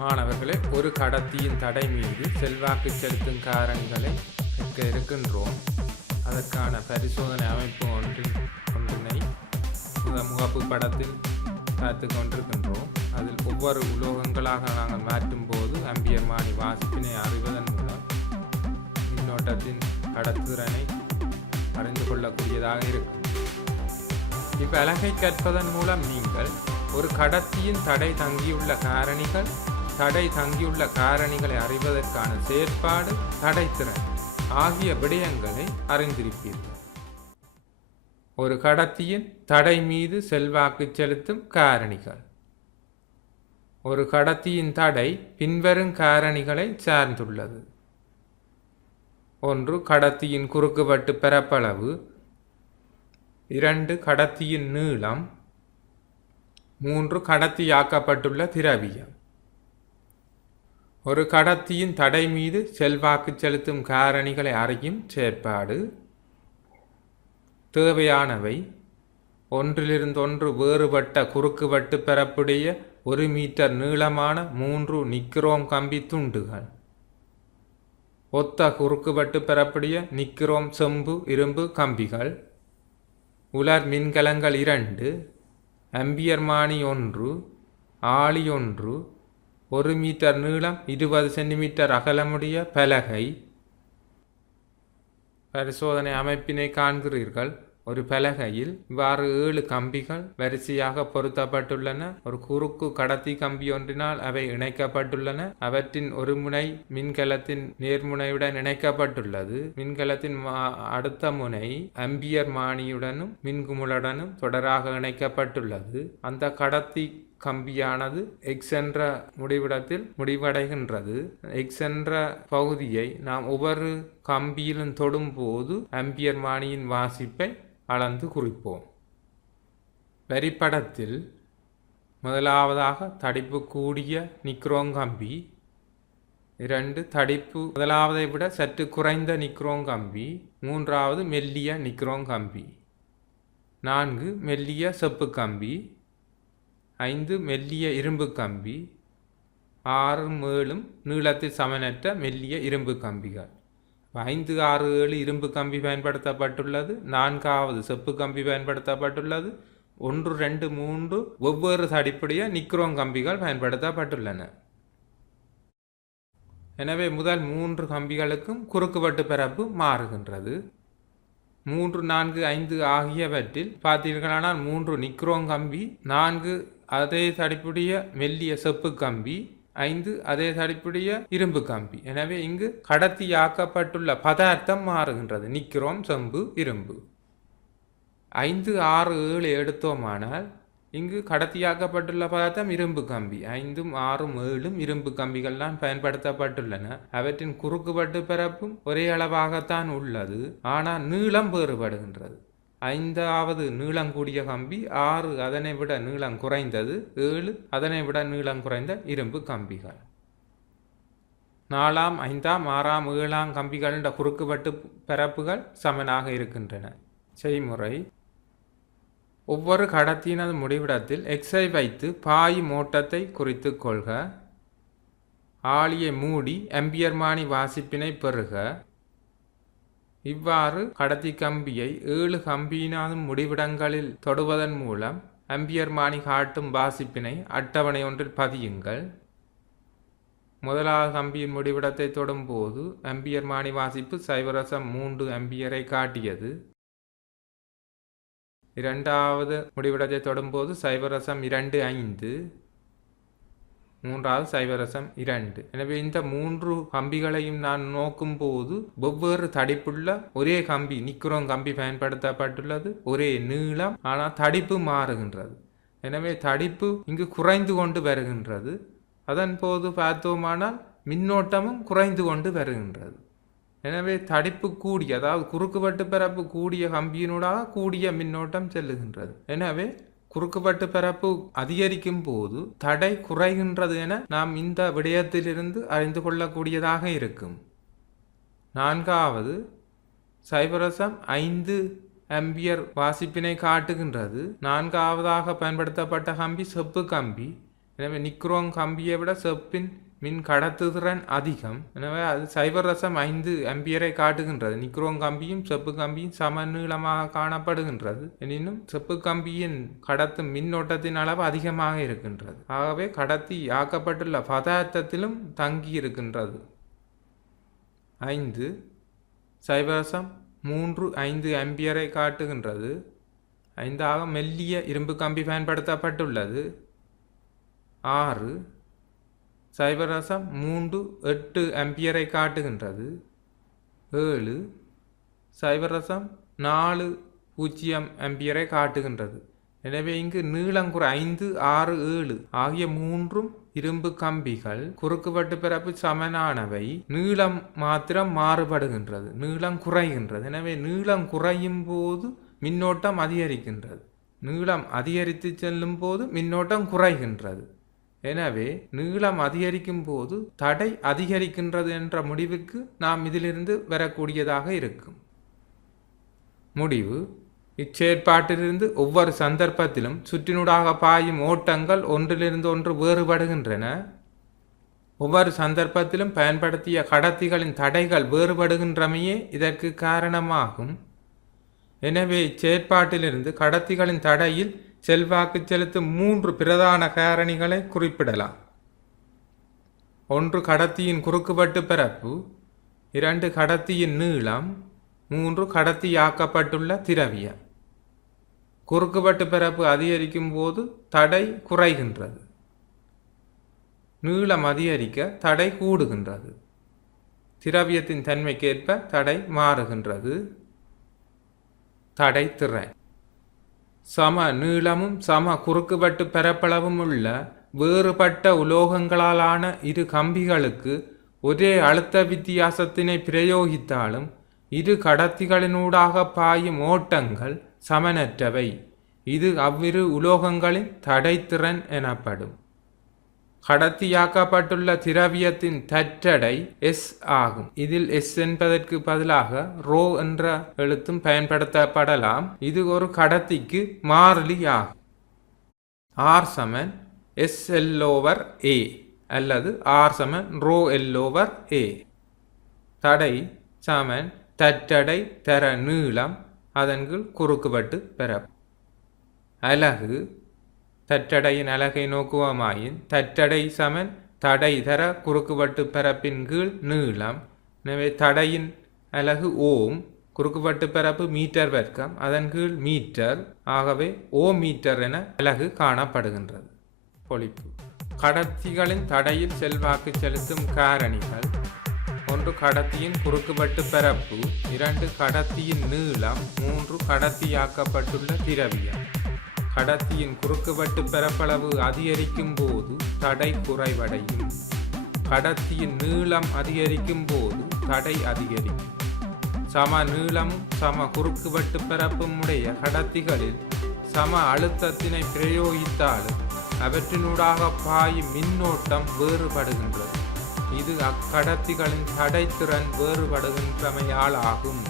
மாணவர்களே, ஒரு கடத்தியின் தடை மீது செல்வாக்கு செலுத்தும் காரணிகளை கற்க இருக்கின்றோம். அதற்கான பரிசோதனை அமைப்பு ஒன்றினை முகப்பு படத்தில் பார்த்து கொண்டிருக்கின்றோம். அதில் ஒவ்வொரு உலோகங்களாக நாங்கள் மாற்றும் போது ஆம்பியர் மானி வாசிப்பினை அறிவதன் மூலம் மின்னோட்டத்தின் கடத்துதிறனை அறிந்து கொள்ளக்கூடியதாக இருக்கும். இப்பலகை கற்பதன் மூலம் நீங்கள் ஒரு கடத்தியின் தடை தங்கியுள்ள காரணிகளை அறிவதற்கான செயற்பாடு, தடைத்திறன் ஆகிய விடயங்களை அறிந்திருப்பீர்கள். ஒரு கடத்தியின் தடை மீது செல்வாக்கு செலுத்தும் காரணிகள். ஒரு கடத்தியின் தடை பின்வரும் காரணிகளை சார்ந்துள்ளது. 1. கடத்தியின் குறுக்குவெட்டு பரப்பளவு. 2. கடத்தியின் நீளம். 3. கடத்தியாக்கப்பட்டுள்ள திரவியம். ஒரு கடத்தியின் தடை மீது செல்வாக்கு செலுத்தும் காரணிகளை அறியும் செயற்பாடு. தேவையானவை: ஒன்றிலிருந்தொன்று வேறுபட்ட குறுக்குவெட்டு பரப்புடைய 1 மீட்டர் நீளமான 3 நிக்ரோம் கம்பி துண்டுகள். ஒத்த குறுக்குவெட்டு பரப்புடைய நிக்ரோம் செம்பு இரும்பு கம்பிகள். உலர் மின்கலங்கள் 2, ஆம்பியர் மானி 1, ஆளி 1, 1 மீட்டர் நீளம் 20 சென்டிமீட்டர் அகலமுடைய பலகை. பரிசோதனை அமைப்பினை காண்கிறீர்கள். ஒரு பலகையில் இவ்வாறு 7 கம்பிகள் வரிசையாக பொருத்தப்பட்டுள்ளன. ஒரு குறுக்கு கடத்தி கம்பி ஒன்றினால் அவை இணைக்கப்பட்டுள்ளன. அவற்றின் ஒரு முனை மின்கலத்தின் நேர்முனையுடன் இணைக்கப்பட்டுள்ளது. மின்கலத்தின் அடுத்த முனை ஆம்பியர் மானியுடனும் மின்குமுளுடனும் தொடராக இணைக்கப்பட்டுள்ளது. அந்த கடத்தி கம்பியானது X என்ற முடிவிடத்தில் முடிவடைகின்றது. X என்ற பகுதியை நாம் ஒவ்வொரு கம்பியிலும் தொடும் போது ஆம்பியர் மானியின் வாசிப்பை அளந்து குறிப்போம். வரிப்படத்தில் முதலாவதாக தடிப்பு கூடிய நிக்ரோம் கம்பி. 2. தடிப்பு முதலாவதை விட சற்று குறைந்த நிக்ரோம் கம்பி. 3. மெல்லிய நிக்ரோம் கம்பி. 4. மெல்லிய செப்பு கம்பி. 5. மெல்லிய இரும்பு கம்பி. 6, 7 நீளத்தில் சமனற்ற மெல்லிய இரும்பு கம்பிகள். 5, 6, 7 இரும்பு கம்பி பயன்படுத்தப்பட்டுள்ளது. 4வது செப்பு கம்பி பயன்படுத்தப்பட்டுள்ளது. 1, 2, 3 வெவ்வேறு தடிப்புடைய நிக்ரோம் கம்பிகள் பயன்படுத்தப்பட்டுள்ளன. எனவே முதல் 3 கம்பிகளுக்கும் குறுக்குவெட்டு பரப்பு மாறுகின்றது. 3, 4, 5 ஆகியவற்றில் பார்த்தீர்களானால் 3 நிக்ரோம் கம்பி, 4 அதே தடிப்புடைய மெல்லிய செப்பு கம்பி, 5 அதே தடிப்புடைய இரும்பு கம்பி. எனவே இங்கு கடத்தியாக்கப்பட்டுள்ள பதார்த்தம் மாறுகின்றது. நிக்ரோம், செம்பு, இரும்பு. 5, 6, 7 எடுத்தோமானால் இங்கு கடத்தியாக்கப்பட்டுள்ள பதார்த்தம் இரும்பு கம்பி. 5, 6, 7 இரும்பு கம்பிகள் தான் பயன்படுத்தப்பட்டுள்ளன. அவற்றின் குறுக்குவெட்டு பரப்பும் ஒரே அளவாகத்தான் உள்ளது. ஆனால் நீளம் வேறுபடுகின்றது. 5வது நீளம் கூடிய கம்பி, 6 அதனை விட நீளம் குறைந்தது, 7 அதனை விட நீளம் குறைந்த இரும்பு கம்பிகள். 4, 5, 6, 7 கம்பிகளின் குறுக்குவெட்டு பரப்புகள் சமனாக இருக்கின்றன. செய்முறை: ஒவ்வொரு கடத்தியினது முடிவிடத்தில் Xஐ வைத்து பாயும் ஓட்டத்தை குறித்து கொள்க. ஆளியை மூடி ஆம்பியர் மானி வாசிப்பினை பெறுக. இவ்வாறு கடத்தி கம்பியை 7 கம்பியினாலும் முடிவிடங்களில் தொடுவதன் மூலம் ஆம்பியர் மானி காட்டும் வாசிப்பினை அட்டவணை ஒன்றில் பதியுங்கள். முதலாவது கம்பியின் முடிவிடத்தை தொடும்போது ஆம்பியர் மானி வாசிப்பு 0.3 ஆம்பியரை காட்டியது. 2வது முடிவிடத்தை தொடும்போது 0.25, 3வது 0.2. எனவே இந்த 3 கம்பிகளையும் நான் நோக்கும் போது வெவ்வேறு தடிப்புள்ள ஒரே கம்பி, நிக்ரோம் கம்பி பயன்படுத்தப்பட்டுள்ளது. ஒரே நீளம், ஆனால் தடிப்பு மாறுகின்றது. எனவே தடிப்பு இங்கு குறைந்து கொண்டு வருகின்றது. அதன் போது பார்த்தோமானால் மின்னோட்டமும் குறைந்து கொண்டு வருகின்றது. எனவே தடிப்பு கூடிய, அதாவது குறுக்குவெட்டு பரப்பு கூடிய கம்பியினூடாக கூடிய மின்னோட்டம் செல்லுகின்றது. எனவே குறுக்குவெட்டு பரப்பு அதிகரிக்கும் போது தடை குறைகின்றது என நாம் இந்த விடயத்திலிருந்து அறிந்து கொள்ளக்கூடியதாக இருக்கும். 4வது 0.5 ஆம்பியர் வாசிப்பினை காட்டுகின்றது. 4வதாக பயன்படுத்தப்பட்ட கம்பி செப்பு கம்பி. எனவே நிக்ரோம் கம்பியை விட செப்பின் மின் கடத்துதிறன் அதிகம். எனவே அது 0.5 ஆம்பியரை காட்டுகின்றது. நிக்ரோம் கம்பியும் செப்பு கம்பியும் சம நீளமாக காணப்படுகின்றது. எனினும் செப்பு கம்பியின் கடத்தும் மின்னோட்டத்தின் அளவு அதிகமாக இருக்கின்றது. ஆகவே கடத்தி ஆக்கப்பட்டுள்ள பதார்த்தத்திலும் தங்கி இருக்கின்றது. 5 0.35 ஆம்பியரை காட்டுகின்றது. 5 மெல்லிய இரும்பு கம்பி பயன்படுத்தப்பட்டுள்ளது. 6 0.38 ஆம்பியரை காட்டுகின்றது. 7 0.40 ஆம்பியரை காட்டுகின்றது. எனவே இங்கு நீளம் 5, 6, 7 ஆகிய மூன்றும் இரும்பு கம்பிகள் குறுக்குவெட்டு பிறப்பு சமனானவை. நீளம் மாத்திரம் மாறுபடுகின்றது, நீளம் குறைகின்றது. எனவே நீளம் குறையும் போது மின்னோட்டம் அதிகரிக்கின்றது, நீளம் அதிகரித்து செல்லும் போது மின்னோட்டம் குறைகின்றது. எனவே நீளம் அதிகரிக்கும் போது தடை அதிகரிக்கின்றது என்ற முடிவுக்கு நாம் இதிலிருந்து வரக்கூடியதாக இருக்கும். முடிவு: இச்செயற்பாட்டிலிருந்து ஒவ்வொரு சந்தர்ப்பத்திலும் சுற்றினூடாக பாயும் ஓட்டங்கள் ஒன்றிலிருந்து ஒன்று வேறுபடுகின்றன. ஒவ்வொரு சந்தர்ப்பத்திலும் பயன்படுத்திய கடத்திகளின் தடைகள் வேறுபடுகின்றமையே இதற்கு காரணமாகும். எனவே இச்செயற்பாட்டிலிருந்து கடத்திகளின் தடையில் செல்வாக்கு செலுத்தும் 3 பிரதான காரணிகளை குறிப்பிடலாம். 1 கடத்தியின் குறுக்குவெட்டு பரப்பு, 2 கடத்தியின் நீளம், 3 கடத்தியாக்கப்பட்டுள்ள திரவியம். குறுக்குவெட்டு பரப்பு அதிகரிக்கும் போது தடை குறைகின்றது, நீளம் அதிகரிக்க தடை கூடுகின்றது, திரவியத்தின் தன்மைக்கேற்ப தடை மாறுகின்றது. தடை திறன்: சம நீளமும் சம குறுக்குவெட்டு பரப்பளவும் உள்ள வேறுபட்ட உலோகங்களாலான இரு கம்பிகளுக்கு ஒரே அழுத்த வித்தியாசத்தினை பிரயோகித்தாலும் இரு கடத்திகளினூடாக பாயும் ஓட்டங்கள் சமனற்றவை. இது அவ்விரு உலோகங்களின் தடைத்திறன் எனப்படும். கடத்தியாக்கப்பட்டுள்ள திரவியத்தின் தற்றடை S ஆகும். இதில் S என்பதற்கு பதிலாக ρ என்ற எழுத்தும் பயன்படுத்தப்படலாம். இது ஒரு கடத்திக்கு மாறிலி ஆகும். R = SL/A அல்லது R = ρL/A. தடை சமன் தற்றடை தர நீளம் அதன் கீழ் குறுக்குவெட்டு பரப்பு. அலகு: தற்றடையின் அலகை நோக்குவமாயின் தற்றடை சமன் தடை தர குறுக்குவெட்டு பரப்பின் கீழ் நீளம். எனவே தடையின் அலகு ஓம், குறுக்குவெட்டு பரப்பு மீட்டர் வர்க்கம், அதன் கீழ் மீட்டர். ஆகவே ஓமீட்டர் என அலகு காணப்படுகின்றது. பொழிப்பு: கடத்திகளின் தடையில் செல்வாக்கு செலுத்தும் காரணிகள்: 1 கடத்தியின் குறுக்குவெட்டு பரப்பு, 2 கடத்தியின் நீளம், 3 கடத்தியாக்கப்பட்டுள்ள திரவியம். கடத்தியின் குறுக்குவெட்டு பரப்பளவு அதிகரிக்கும் போது தடை குறைவடையும். கடத்தியின் நீளம் அதிகரிக்கும் போது தடை அதிகரிக்கும். சம நீளமும் சம குறுக்குவெட்டு பரப்பும் உடைய கடத்திகளில் சம அழுத்தத்தினை பிரயோகித்தாலும் அவற்றினூடாக பாயும் மின்னோட்டம் வேறுபடுகின்றது. இது அக்கடத்திகளின் தடைத்திறன் வேறுபடுகின்றமையால் ஆகும்.